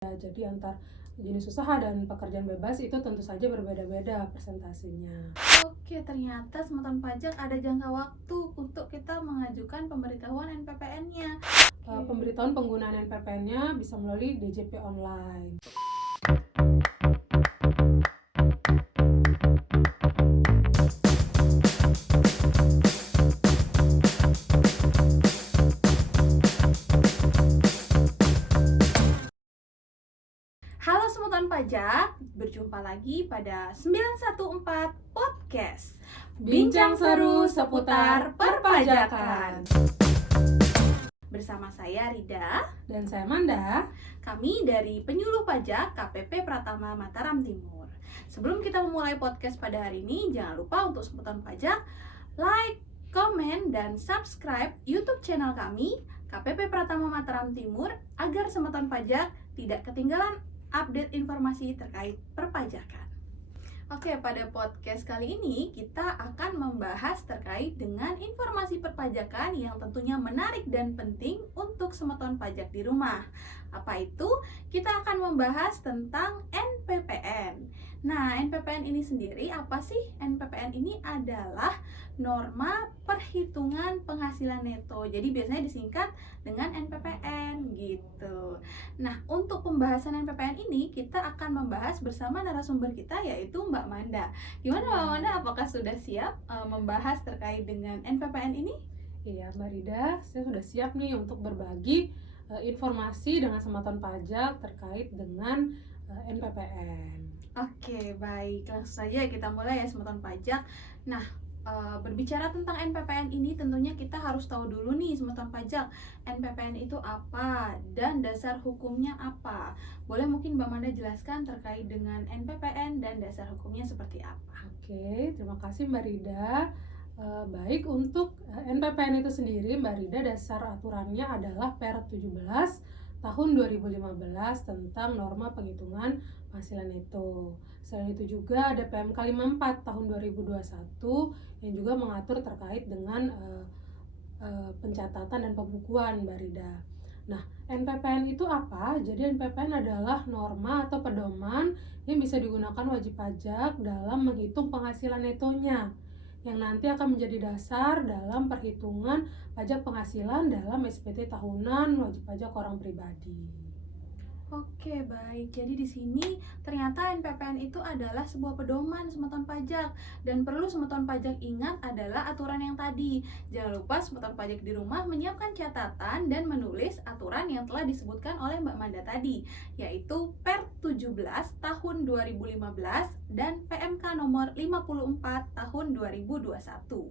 Jadi antar jenis usaha dan pekerjaan bebas itu tentu saja berbeda-beda persentasenya. Oke, ternyata semeton pajak ada jangka waktu untuk kita mengajukan pemberitahuan NPPN-nya. Pemberitahuan penggunaan NPPN-nya bisa melalui DJP online. Halo semeton pajak, berjumpa lagi pada 914 Podcast. Bincang seru seputar perpajakan. Bersama saya Rida Dan saya Manda. Kami dari Penyuluh Pajak KPP Pratama Mataram Timur. Sebelum kita memulai podcast pada hari ini, jangan lupa untuk semeton pajak like, komen, dan subscribe YouTube channel kami KPP Pratama Mataram Timur agar semeton pajak tidak ketinggalan update informasi terkait perpajakan. Oke, pada podcast kali ini kita akan membahas terkait dengan informasi perpajakan yang tentunya menarik dan penting untuk semeton pajak di rumah. Apa itu? Kita akan membahas tentang NPPN. Nah, NPPN ini sendiri apa sih? NPPN ini adalah norma perhitungan penghasilan neto. Jadi biasanya disingkat dengan NPPN gitu. Nah, untuk pembahasan NPPN ini kita akan membahas bersama narasumber kita yaitu Mbak Manda. Gimana Mbak Manda? Apakah sudah siap membahas terkait dengan NPPN ini? Iya, Mbak Rida, saya sudah siap nih untuk berbagi informasi dengan semeton pajak terkait dengan NPPN. Oke, baik. Langsung saja kita mulai ya semeton pajak. Nah, berbicara tentang NPPN ini tentunya kita harus tahu dulu nih semeton pajak, NPPN itu apa dan dasar hukumnya apa. Boleh mungkin Mbak Manda jelaskan terkait dengan NPPN dan dasar hukumnya seperti apa? Oke, terima kasih Mbak Rida. Baik, untuk NPPN itu sendiri, Mbak Rida, dasar aturannya adalah Per 17 tahun 2015 tentang norma penghitungan penghasilan neto. Selain itu juga ada PMK 54 tahun 2021 yang juga mengatur terkait dengan pencatatan dan pembukuan, Mbak Rida. Nah, NPPN itu apa? Jadi NPPN adalah norma atau pedoman yang bisa digunakan wajib pajak dalam menghitung penghasilan netonya, yang nanti akan menjadi dasar dalam perhitungan pajak penghasilan dalam SPT tahunan wajib pajak orang pribadi. Oke, baik. Jadi di sini ternyata NPPN itu adalah sebuah pedoman semeton pajak dan perlu semeton pajak ingat adalah aturan yang tadi. Jangan lupa semeton pajak di rumah menyiapkan catatan dan menulis aturan yang telah disebutkan oleh Mbak Manda tadi, yaitu Per 17 tahun 2015 dan PMK nomor 54 tahun 2021.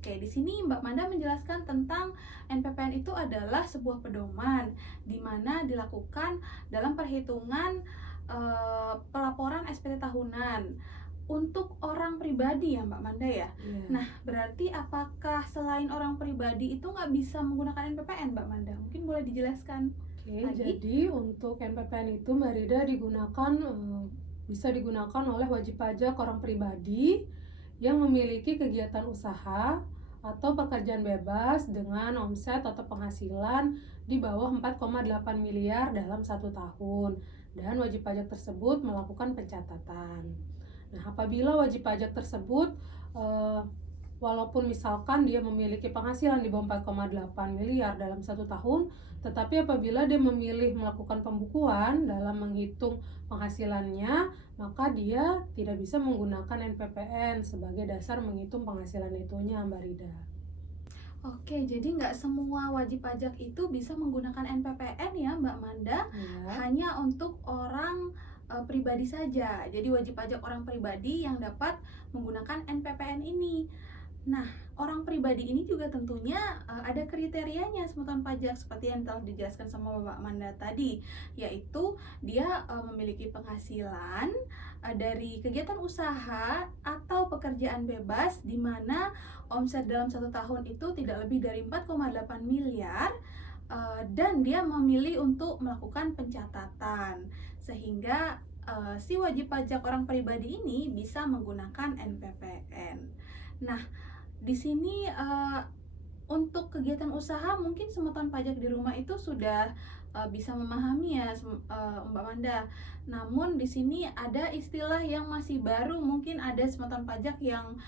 Oke, di sini Mbak Manda menjelaskan tentang NPPN itu adalah sebuah pedoman di mana dilakukan dalam perhitungan pelaporan SPT tahunan untuk orang pribadi ya Mbak Manda ya. Yeah. Nah, berarti apakah selain orang pribadi itu nggak bisa menggunakan NPPN Mbak Manda? Mungkin boleh dijelaskan. Oke, jadi untuk NPPN itu Mbak Rida bisa digunakan oleh wajib pajak orang pribadi yang memiliki kegiatan usaha atau pekerjaan bebas dengan omset atau penghasilan di bawah 4,8 miliar dalam 1 tahun, dan wajib pajak tersebut melakukan pencatatan. Nah, apabila wajib pajak tersebut walaupun misalkan dia memiliki penghasilan di bawah 4,8 miliar dalam 1 tahun, tetapi apabila dia memilih melakukan pembukuan dalam menghitung penghasilannya, maka dia tidak bisa menggunakan NPPN sebagai dasar menghitung penghasilan netonya, Mbak Rida. Oke, jadi nggak semua wajib pajak itu bisa menggunakan NPPN ya Mbak Manda, hanya untuk orang pribadi saja. Jadi wajib pajak orang pribadi yang dapat menggunakan NPPN ini. Nah, orang pribadi ini juga tentunya ada kriterianya semeton pajak seperti yang telah dijelaskan sama Mbak Manda tadi, yaitu dia memiliki penghasilan dari kegiatan usaha atau pekerjaan bebas di mana omset dalam 1 tahun itu tidak lebih dari 4,8 miliar dan dia memilih untuk melakukan pencatatan sehingga si wajib pajak orang pribadi ini bisa menggunakan NPPN. Nah, di sini untuk kegiatan usaha mungkin semeton pajak di rumah itu sudah bisa memahami ya Mbak Manda. Namun di sini ada istilah yang masih baru, mungkin ada smoton pajak yang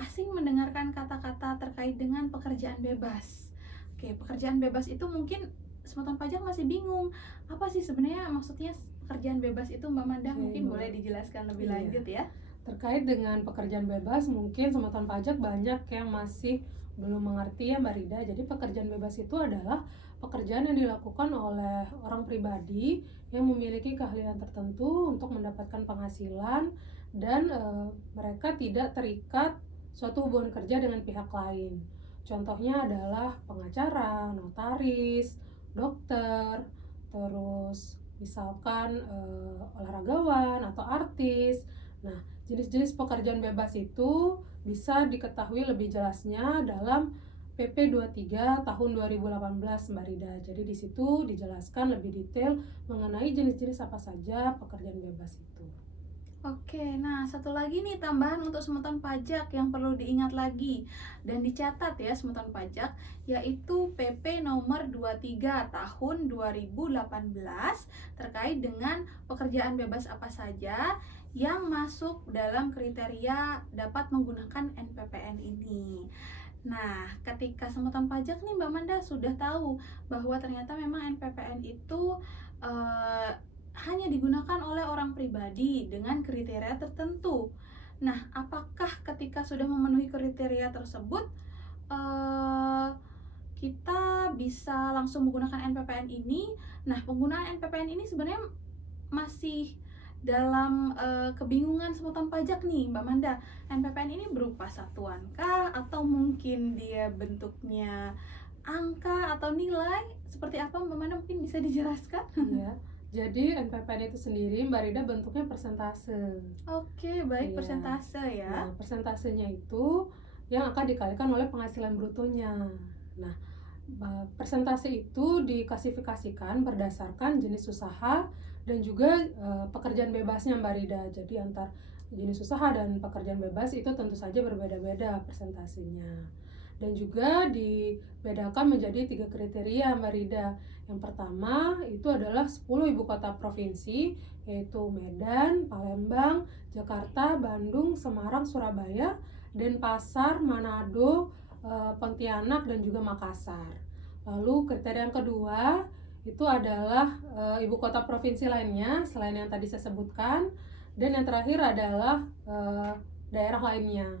asing mendengarkan kata-kata terkait dengan pekerjaan bebas. Oke, pekerjaan bebas itu mungkin smoton pajak masih bingung. Apa sih sebenarnya maksudnya pekerjaan bebas itu Mbak Manda? Oke, Mungkin Mbak. boleh dijelaskan lebih Iya. lanjut ya. Terkait dengan pekerjaan bebas, mungkin smoton pajak banyak yang masih belum mengerti ya Mbak Rida. Jadi pekerjaan bebas itu adalah pekerjaan yang dilakukan oleh orang pribadi yang memiliki keahlian tertentu untuk mendapatkan penghasilan dan mereka tidak terikat suatu hubungan kerja dengan pihak lain. Contohnya adalah pengacara, notaris, dokter, terus misalkan olahragawan atau artis. Nah, jenis-jenis pekerjaan bebas itu bisa diketahui lebih jelasnya dalam PP 23 tahun 2018 Mbak Rida. Jadi di situ dijelaskan lebih detail mengenai jenis-jenis apa saja pekerjaan bebas itu. Oke, nah satu lagi nih tambahan untuk smoton pajak yang perlu diingat lagi dan dicatat ya smoton pajak, yaitu PP nomor 23 tahun 2018 terkait dengan pekerjaan bebas apa saja yang masuk dalam kriteria dapat menggunakan NPPN ini. Nah, ketika smoton pajak nih Mbak Manda sudah tahu bahwa ternyata memang NPPN itu hanya digunakan oleh orang pribadi dengan kriteria tertentu. Nah, apakah ketika sudah memenuhi kriteria tersebut kita bisa langsung menggunakan NPPN ini? Nah, penggunaan NPPN ini sebenarnya masih dalam kebingungan smoton pajak nih Mbak Manda. NPPN ini berupa satuan kah atau mungkin dia bentuknya angka atau nilai? Seperti apa Mbak Manda, mungkin bisa dijelaskan? Iya. Jadi NPPN itu sendiri Mbak Rida bentuknya persentase. Oke, baik, Iya. persentase ya. Nah, persentasenya itu yang akan dikalikan oleh penghasilan brutonya. Nah, persentase itu diklasifikasikan berdasarkan jenis usaha dan juga pekerjaan bebasnya Mbak Rida. Jadi antar jenis usaha dan pekerjaan bebas itu tentu saja berbeda-beda persentasenya. Dan juga dibedakan menjadi 3 kriteria Mbak Rida. Yang pertama itu adalah 10 ibu kota provinsi, yaitu Medan, Palembang, Jakarta, Bandung, Semarang, Surabaya, Denpasar, Manado, Pontianak, dan juga Makassar. Lalu kriteria yang kedua itu adalah ibu kota provinsi lainnya selain yang tadi saya sebutkan, dan yang terakhir adalah daerah lainnya.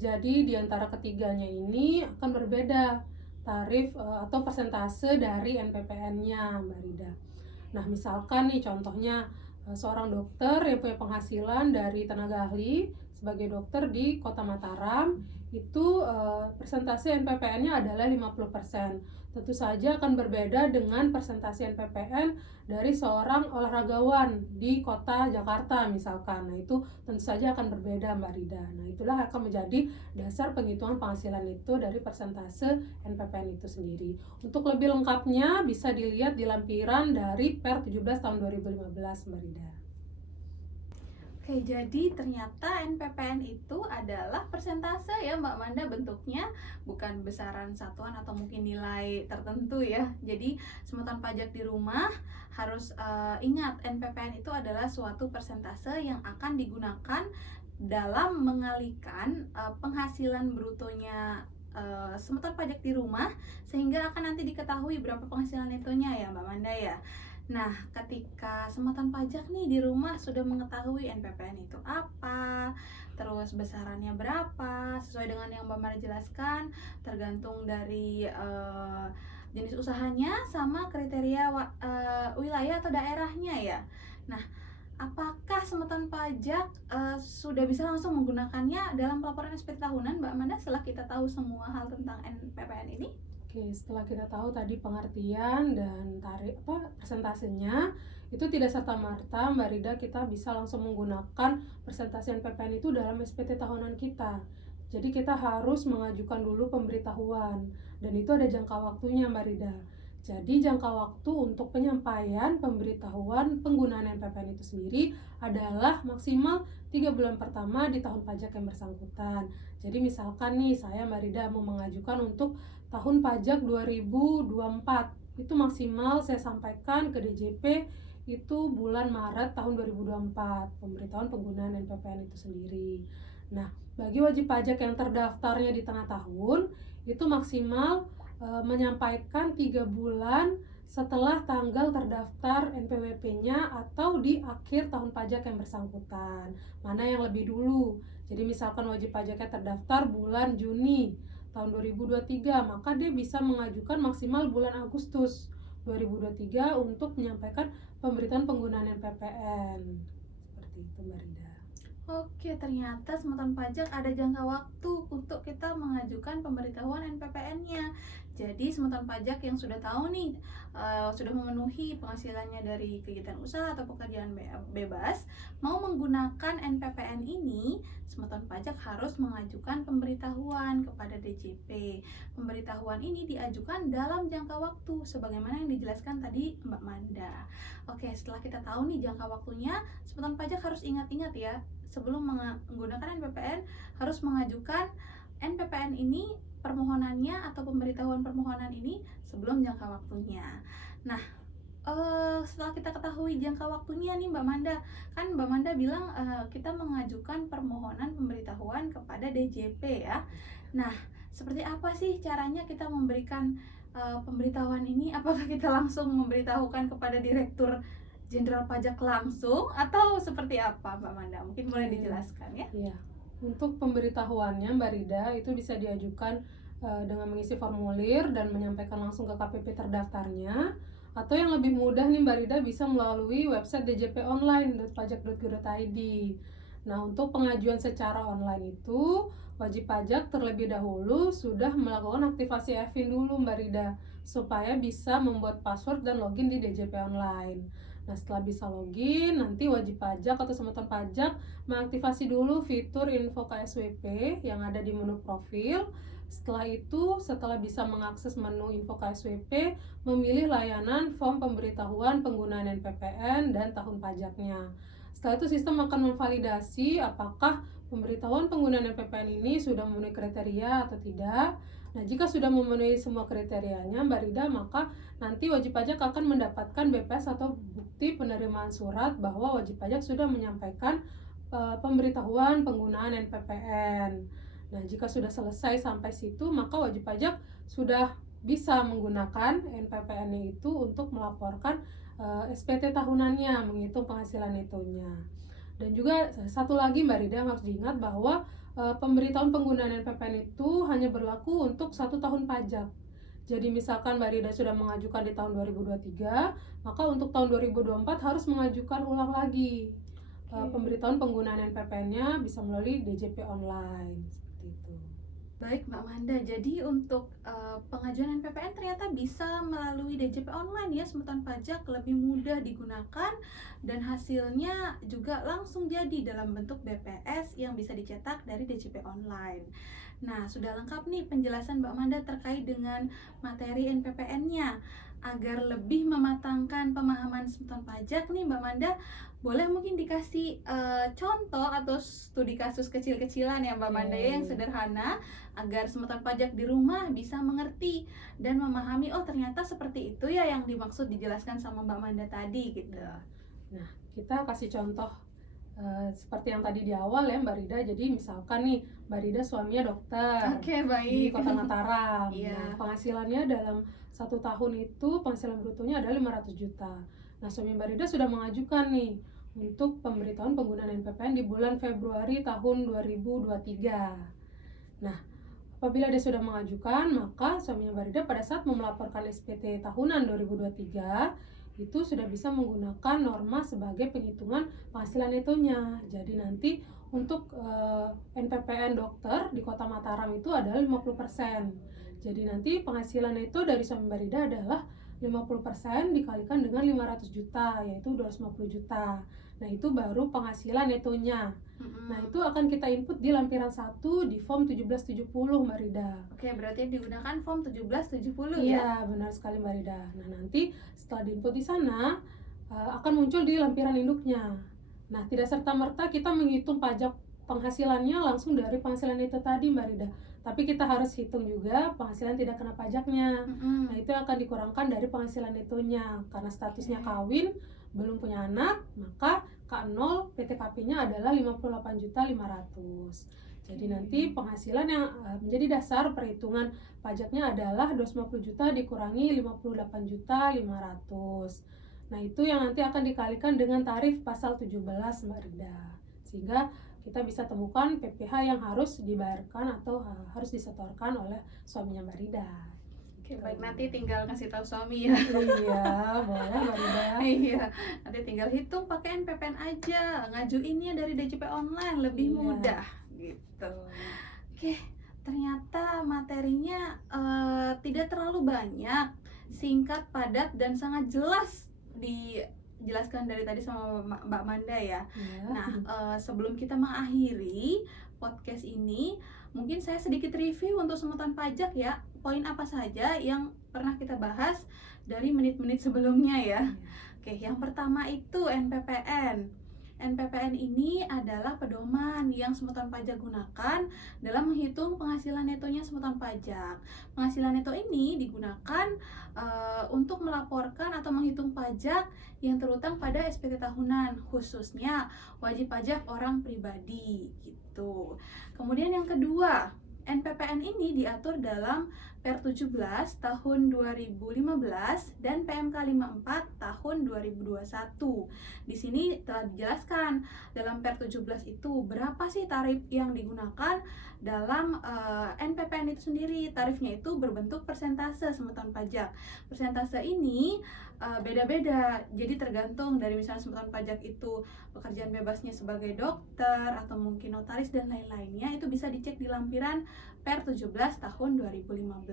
Jadi di antara ketiganya ini akan berbeda tarif atau persentase dari NPPN-nya Mbak Rida. Nah, misalkan nih contohnya seorang dokter yang punya penghasilan dari tenaga ahli sebagai dokter di Kota Mataram, itu persentase NPPN-nya adalah 50%. Tentu saja akan berbeda dengan persentase NPPN dari seorang olahragawan di Kota Jakarta misalkan. Nah, itu tentu saja akan berbeda Mbak Rida. Nah, itulah akan menjadi dasar penghitungan penghasilan itu dari persentase NPPN itu sendiri. Untuk lebih lengkapnya bisa dilihat di lampiran dari Per 17 tahun 2015 Mbak Rida. Oke, jadi ternyata NPPN itu adalah persentase ya Mbak Manda, bentuknya bukan besaran satuan atau mungkin nilai tertentu ya. Jadi smoton pajak di rumah harus ingat NPPN itu adalah suatu persentase yang akan digunakan dalam mengalihkan penghasilan brutonya smoton pajak di rumah, sehingga akan nanti diketahui berapa penghasilan itunya ya Mbak Manda ya. Nah, ketika smoton pajak nih di rumah sudah mengetahui NPPN itu apa, terus besarannya berapa, sesuai dengan yang Mbak Mara jelaskan, tergantung dari jenis usahanya sama kriteria wilayah atau daerahnya ya. Nah, apakah smoton pajak sudah bisa langsung menggunakannya dalam pelaporan SPT tahunan Mbak Amanda setelah kita tahu semua hal tentang NPPN ini? Oke, setelah kita tahu tadi pengertian dan tarif persentasenya, itu tidak serta-merta Mbak Rida kita bisa langsung menggunakan persentase NPPN itu dalam SPT tahunan kita. Jadi kita harus mengajukan dulu pemberitahuan dan itu ada jangka waktunya Mbak Rida. Jadi jangka waktu untuk penyampaian pemberitahuan penggunaan NPPN itu sendiri adalah maksimal 3 bulan pertama di tahun pajak yang bersangkutan. Jadi misalkan nih saya Mbak Rida mau mengajukan untuk tahun pajak 2024 itu maksimal saya sampaikan ke DJP itu bulan Maret tahun 2024, pemberitahuan penggunaan NPPN itu sendiri. Nah, bagi wajib pajak yang terdaftarnya di tengah tahun, itu maksimal menyampaikan 3 bulan setelah tanggal terdaftar NPWP-nya atau di akhir tahun pajak yang bersangkutan. Mana yang lebih dulu? Jadi misalkan wajib pajaknya terdaftar bulan Juni tahun 2023, maka dia bisa mengajukan maksimal bulan Agustus 2023 untuk menyampaikan pemberitaan penggunaan NPPN. Seperti itu, Mbak Rida. Oke, ternyata semeton pajak ada jangka waktu untuk kita mengajukan pemberitahuan NPPN-nya. Jadi semeton pajak yang sudah tahu nih, sudah memenuhi penghasilannya dari kegiatan usaha atau pekerjaan bebas, mau menggunakan NPPN ini, semeton pajak harus mengajukan pemberitahuan kepada DJP. Pemberitahuan ini diajukan dalam jangka waktu, sebagaimana yang dijelaskan tadi Mbak Manda. Oke, setelah kita tahu nih jangka waktunya, semeton pajak harus ingat-ingat ya, sebelum menggunakan NPPN harus mengajukan NPPN ini, permohonannya atau pemberitahuan permohonan ini sebelum jangka waktunya. Nah, setelah kita ketahui jangka waktunya nih Mbak Manda, kan Mbak Manda bilang kita mengajukan permohonan pemberitahuan kepada DJP ya. Nah, seperti apa sih caranya kita memberikan pemberitahuan ini? Apakah kita langsung memberitahukan kepada Direktur Jenderal Pajak langsung atau seperti apa Mbak Manda? Mungkin boleh dijelaskan ya? Iya. Untuk pemberitahuannya Mbak Rida itu bisa diajukan dengan mengisi formulir dan menyampaikan langsung ke KPP terdaftarnya, atau yang lebih mudah nih Mbak Rida bisa melalui website djponline.pajak.go.id. Nah, untuk pengajuan secara online itu wajib pajak terlebih dahulu sudah melakukan aktivasi e-fin dulu Mbak Rida, supaya bisa membuat password dan login di DJP Online. Nah, setelah bisa login, nanti wajib pajak atau semeton pajak mengaktifasi dulu fitur info KSWP yang ada di menu profil. Setelah itu, setelah bisa mengakses menu info KSWP, memilih layanan form pemberitahuan penggunaan NPPN dan tahun pajaknya. Setelah itu sistem akan memvalidasi apakah pemberitahuan penggunaan NPPN ini sudah memenuhi kriteria atau tidak. Nah, jika sudah memenuhi semua kriterianya Mbak Rida, maka nanti wajib pajak akan mendapatkan BPS atau bukti penerimaan surat bahwa wajib pajak sudah menyampaikan pemberitahuan penggunaan NPPN. Nah, jika sudah selesai sampai situ, maka wajib pajak sudah bisa menggunakan NPPN-nya itu untuk melaporkan SPT tahunannya, menghitung penghasilan itunya. Dan juga satu lagi Mbak Rida harus diingat bahwa pemberitahuan penggunaan NPPN itu hanya berlaku untuk 1 tahun pajak. Jadi misalkan Mbak Rida sudah mengajukan di tahun 2023, maka untuk tahun 2024 harus mengajukan ulang lagi. Pemberitahuan penggunaan NPPN-nya bisa melalui DJP Online, seperti itu. Baik Mbak Manda, jadi untuk pengajuan NPPN ternyata bisa melalui DJP Online ya, semeton pajak lebih mudah digunakan dan hasilnya juga langsung jadi dalam bentuk BPS yang bisa dicetak dari DJP Online. Nah, sudah lengkap nih penjelasan Mbak Manda terkait dengan materi NPPN-nya. Agar lebih mematangkan pemahaman semeton pajak nih Mbak Manda, boleh mungkin dikasih contoh atau studi kasus kecil-kecilan ya Mbak Manda yang sederhana, agar semeton pajak di rumah bisa mengerti dan memahami, oh ternyata seperti itu ya yang dimaksud dijelaskan sama Mbak Manda tadi gitu. Nah, kita kasih contoh seperti yang tadi di awal ya Mbak Rida. Jadi misalkan nih Mbak Rida suaminya dokter di Baik. Kota Mataram. Iya. Nah, penghasilannya dalam 1 tahun itu penghasilan brutonya adalah 500 juta. Nah, suami Mbak Rida sudah mengajukan nih untuk pemberitahuan penggunaan NPPN di bulan Februari tahun 2023. Nah, apabila dia sudah mengajukan, maka suami Mbak Rida pada saat melaporkan SPT tahunan 2023 itu sudah bisa menggunakan norma sebagai penghitungan penghasilan netonya. Jadi nanti untuk NPPN dokter di Kota Mataram itu adalah 50%. Jadi nanti penghasilan neto dari suami Mbak Rida adalah 50% dikalikan dengan 500 juta, yaitu 250 juta. Nah, itu baru penghasilan netonya. Nah, itu akan kita input di lampiran 1 di form 1770 Mbak Rida. Oke, berarti yang digunakan form 1770 ya? Iya, benar sekali Mbak Rida. Nah, nanti setelah diinput di sana akan muncul di lampiran induknya. Nah, tidak serta-merta kita menghitung pajak penghasilannya langsung dari penghasilan itu tadi Mbak Rida. Tapi kita harus hitung juga penghasilan tidak kena pajaknya. Mm-mm. Nah, itu akan dikurangkan dari penghasilan netonya. Karena statusnya Oke. kawin, belum punya anak, maka K0 PTKP-nya adalah 58.500.000. Jadi nanti penghasilan yang menjadi dasar perhitungan pajaknya adalah 250 juta dikurangi 58.500.000. Nah, itu yang nanti akan dikalikan dengan tarif pasal 17, Mbak Rida. Sehingga kita bisa temukan PPh yang harus dibayarkan atau harus disetorkan oleh suaminya Mbak Rida. Oke, baik, nanti tinggal kasih tahu suami ya. Iya, boleh Mbak Rida. Iya, nanti tinggal hitung pakai NPPN aja, ngajuinnya dari DJP online lebih Iya. mudah gitu. Oke, ternyata materinya tidak terlalu banyak, singkat, padat, dan sangat jelas dijelaskan dari tadi sama Mbak Manda ya. Iya. Nah, sebelum kita mengakhiri podcast ini, mungkin saya sedikit review untuk semutan pajak ya. Poin apa saja yang pernah kita bahas dari menit-menit sebelumnya ya. Oke, yang pertama itu NPPN. NPPN ini adalah pedoman yang semutan pajak gunakan dalam menghitung penghasilan netonya semutan pajak. Penghasilan neto ini digunakan untuk melaporkan atau menghitung pajak yang terutang pada SPT tahunan, khususnya wajib pajak orang pribadi gitu. Kemudian yang kedua, NPPN ini diatur dalam Per 17 tahun 2015 dan PMK 54 tahun 2021. Di sini telah dijelaskan dalam Per 17 itu berapa sih tarif yang digunakan dalam NPPN itu sendiri. Tarifnya itu berbentuk persentase semutan pajak. Persentase ini beda-beda, jadi tergantung dari misalnya semutan pajak itu pekerjaan bebasnya sebagai dokter atau mungkin notaris dan lain-lainnya, itu bisa dicek di lampiran Per 17 tahun 2015.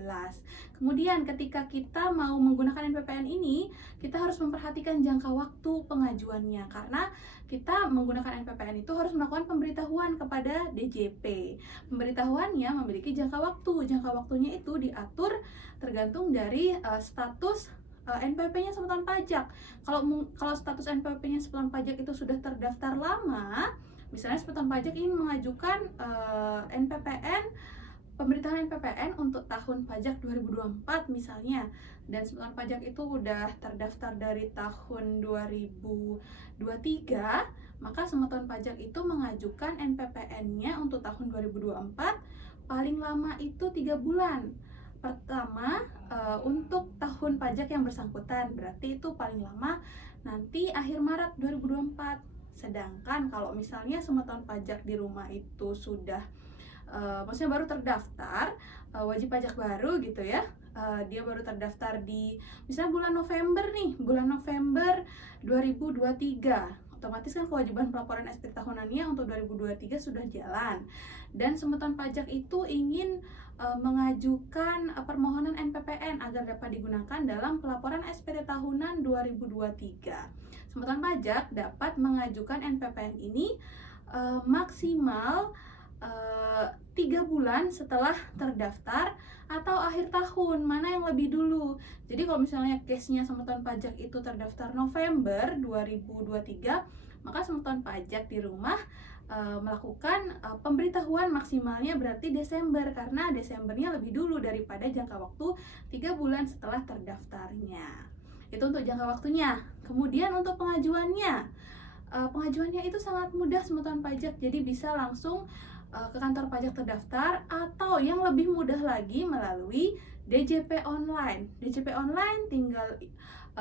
Kemudian ketika kita mau menggunakan NPPN ini, kita harus memperhatikan jangka waktu pengajuannya, karena kita menggunakan NPPN itu harus melakukan pemberitahuan kepada DJP. Pemberitahuannya memiliki jangka waktu. Jangka waktunya itu diatur tergantung dari status NPP-nya semutan pajak. Kalau status NPP-nya semutan pajak itu sudah terdaftar lama, misalnya semutan pajak ingin mengajukan NPPN, pemberitahuan NPPN untuk tahun pajak 2024 misalnya, dan semutan pajak itu udah terdaftar dari tahun 2023, maka semutan pajak itu mengajukan NPPN-nya untuk tahun 2024 paling lama itu 3 bulan. Pertama, untuk tahun pajak yang bersangkutan, berarti itu paling lama nanti akhir Maret 2024. Sedangkan kalau misalnya semutan pajak di rumah itu sudah maksudnya baru terdaftar, wajib pajak baru gitu ya, dia baru terdaftar di misalnya bulan November nih, bulan November 2023, otomatis kan kewajiban pelaporan SPT tahunannya untuk 2023 sudah jalan, dan semutan pajak itu ingin mengajukan permohonan NPPN agar dapat digunakan dalam pelaporan SPT tahunan 2023. Semutan pajak dapat mengajukan NPPN ini maksimal 3 bulan setelah terdaftar atau akhir tahun, mana yang lebih dulu. Jadi kalau misalnya case-nya semutan pajak itu terdaftar November 2023, maka semutan pajak di rumah melakukan pemberitahuan maksimalnya berarti Desember, karena Desembernya lebih dulu daripada jangka waktu 3 bulan setelah terdaftarnya. Itu untuk jangka waktunya. Kemudian untuk pengajuannya, pengajuannya itu sangat mudah semutan pajak, jadi bisa langsung ke kantor pajak terdaftar, atau yang lebih mudah lagi melalui DJP online. DJP online tinggal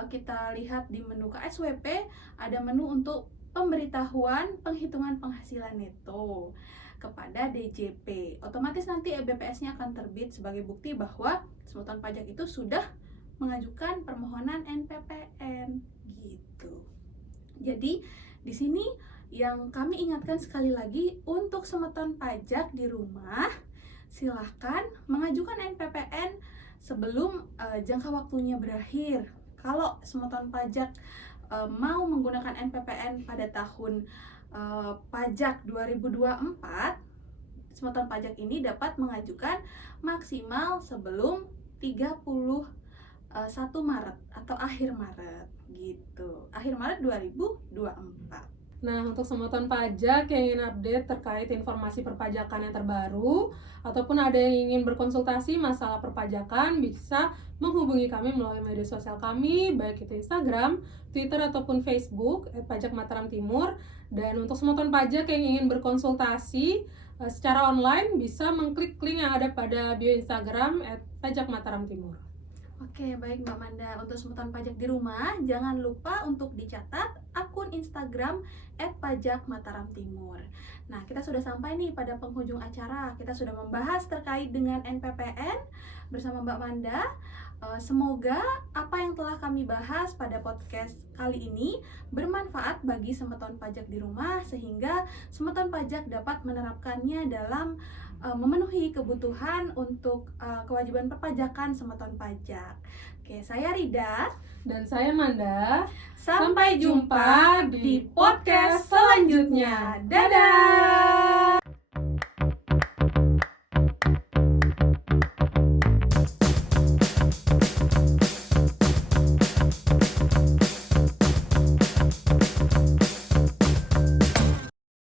kita lihat di menu KSWP, ada menu untuk pemberitahuan penghitungan penghasilan neto kepada DJP. Otomatis nanti BPS-nya akan terbit sebagai bukti bahwa semutan pajak itu sudah mengajukan permohonan NPPN gitu. Jadi di sini yang kami ingatkan sekali lagi, untuk semutan pajak di rumah, silahkan mengajukan NPPN sebelum jangka waktunya berakhir. Kalau semutan pajak mau menggunakan NPPN pada tahun pajak 2024, semutan pajak ini dapat mengajukan maksimal sebelum 31 Maret atau akhir Maret gitu. Akhir Maret 2024. Nah, untuk semeton pajak yang ingin update terkait informasi perpajakan yang terbaru ataupun ada yang ingin berkonsultasi masalah perpajakan, bisa menghubungi kami melalui media sosial kami, baik itu Instagram, Twitter ataupun Facebook @pajakmataramtimur. Dan untuk semeton pajak yang ingin berkonsultasi secara online, bisa mengklik link yang ada pada bio Instagram @pajakmataramtimur. Oke, baik Mbak Manda. Untuk semeton pajak di rumah, jangan lupa untuk dicatat akun Instagram @pajakmataramtimur. Nah, kita sudah sampai nih pada penghujung acara. Kita sudah membahas terkait dengan NPPN bersama Mbak Manda. Semoga apa yang telah kami bahas pada podcast kali ini bermanfaat bagi semeton pajak di rumah, sehingga semeton pajak dapat menerapkannya dalam memenuhi kebutuhan untuk kewajiban perpajakan semeton pajak. Oke, saya Rida Dan saya Manda. Sampai jumpa di podcast selanjutnya. Dadah!